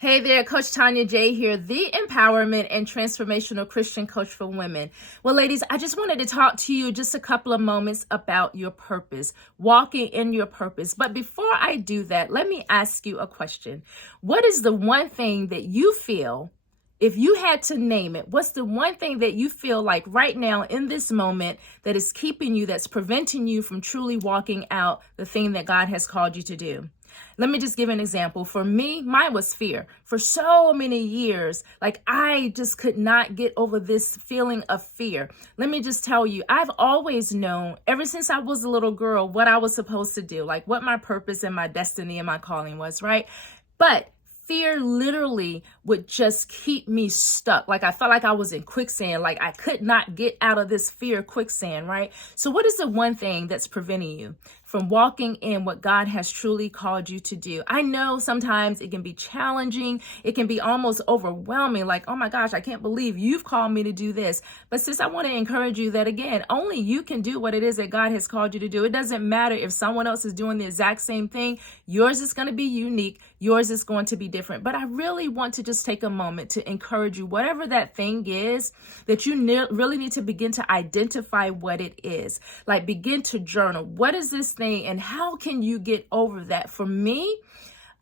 Hey there, Coach Tanya J here, the empowerment and transformational Christian coach for women. Well, ladies, I just wanted to talk to you just a couple of moments about your purpose, walking in your purpose. But before I do that, let me ask you a question. What is the one thing that you feel, if you had to name it, what's the one thing that you feel like right now in this moment that is keeping you, that's preventing you from truly walking out the thing that God has called you to do? Let me just give an example. For me, mine was fear. For so many years, I just could not get over this feeling of fear. Let me just tell you, I've always known, ever since I was a little girl, what I was supposed to do, like what my purpose and my destiny and my calling was, right? But fear literally would just keep me stuck. I felt like I was in quicksand, like I could not get out of this fear quicksand, right? So what is the one thing that's preventing you from walking in what God has truly called you to do? I know sometimes it can be challenging. It can be almost overwhelming. Like, oh my gosh, I can't believe you've called me to do this. But sis, I want to encourage you that again, only you can do what it is that God has called you to do. It doesn't matter if someone else is doing the exact same thing. Yours is going to be unique. Yours is going to be different. But I really want to just take a moment to encourage you, whatever that thing is, that you really need to begin to identify what it is. Like, begin to journal. What is this thing and how can you get over that? For me,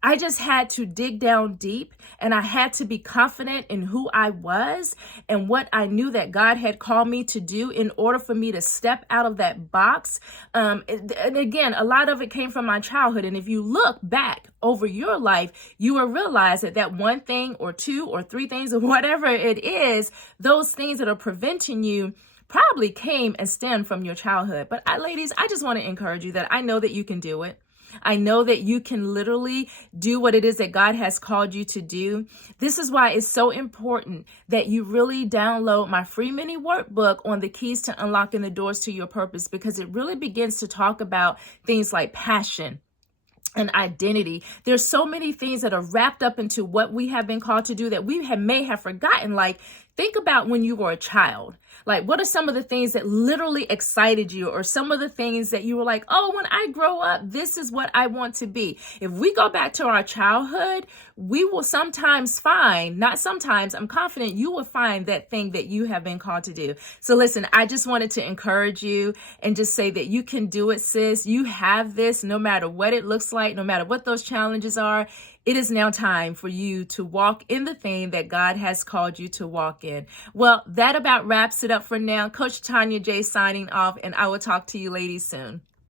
I just had to dig down deep, and I had to be confident in who I was and what I knew that God had called me to do in order for me to step out of that box. And again, a lot of it came from my childhood. And if you look back over your life, you will realize that one thing or two or three things or whatever it is, those things that are preventing you probably came and stemmed from your childhood. But ladies, I just want to encourage you that I know that you can do it. I know that you can literally do what it is that God has called you to do. This is why it's so important that you really download my free mini workbook on the keys to unlocking the doors to your purpose, because it really begins to talk about things like passion and identity. There's so many things that are wrapped up into what we have been called to do that we may have forgotten. Like, think about when you were a child. Like, what are some of the things that literally excited you, or some of the things that you were like, oh, when I grow up, this is what I want to be? If we go back to our childhood, we will sometimes find, not sometimes, I'm confident you will find that thing that you have been called to do. So listen, I just wanted to encourage you and just say that you can do it, sis. You have this, no matter what it looks like, no matter what those challenges are. It is now time for you to walk in the thing that God has called you to walk in. Well, that about wraps it up for now. Coach Tanya J signing off, and I will talk to you ladies soon.